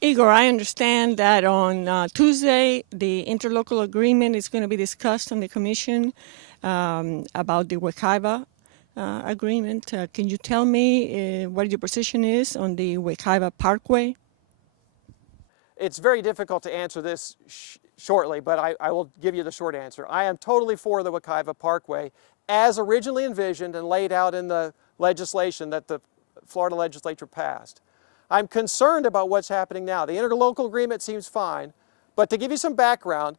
Igor, I understand that on Tuesday, the interlocal agreement is going to be discussed on the commission about the Wekiva agreement. Can you tell me what your position is on the Wekiva Parkway? It's very difficult to answer this shortly, but I will give you the short answer. I am totally for the Wekiva Parkway as originally envisioned and laid out in the legislation that the Florida legislature passed. I'm concerned about what's happening now. The interlocal agreement seems fine, but to give you some background,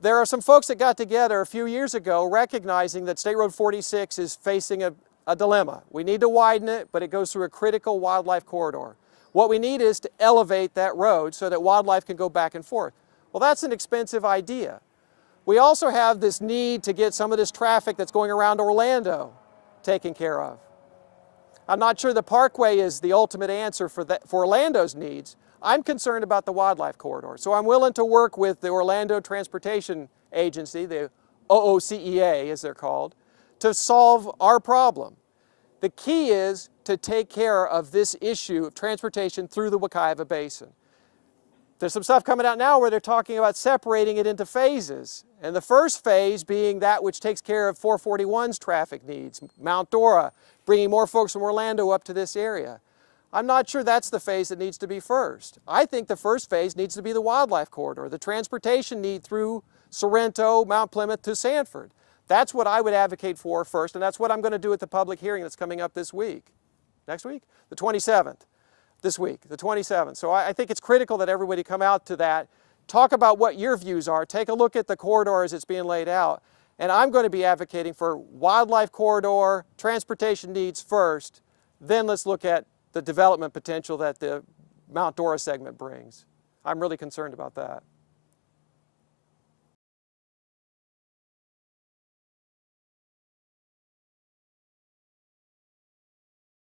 there are some folks that got together a few years ago recognizing that State Road 46 is facing a dilemma. We need to widen it, but it goes through a critical wildlife corridor. What we need is to elevate that road so that wildlife can go back and forth. Well, that's an expensive idea. We also have this need to get some of this traffic that's going around Orlando taken care of. I'm not sure the Parkway is the ultimate answer for Orlando's needs. I'm concerned about the wildlife corridor. So I'm willing to work with the Orlando Transportation Agency, the OOCEA as they're called, to solve our problem. The key is to take care of this issue of transportation through the Wekiva Basin. There's some stuff coming out now where they're talking about separating it into phases. And the first phase being that which takes care of 441's traffic needs, Mount Dora, bringing more folks from Orlando up to this area. I'm not sure that's the phase that needs to be first. I think the first phase needs to be the wildlife corridor, the transportation need through Sorrento, Mount Plymouth to Sanford. That's what I would advocate for first, and that's what I'm going to do at the public hearing that's coming up this week. Next week? The 27th. This week, the 27th. So I think it's critical that everybody come out to that, talk about what your views are, take a look at the corridor as it's being laid out, and I'm going to be advocating for wildlife corridor, transportation needs first, then let's look at the development potential that the Mount Dora segment brings. I'm really concerned about that.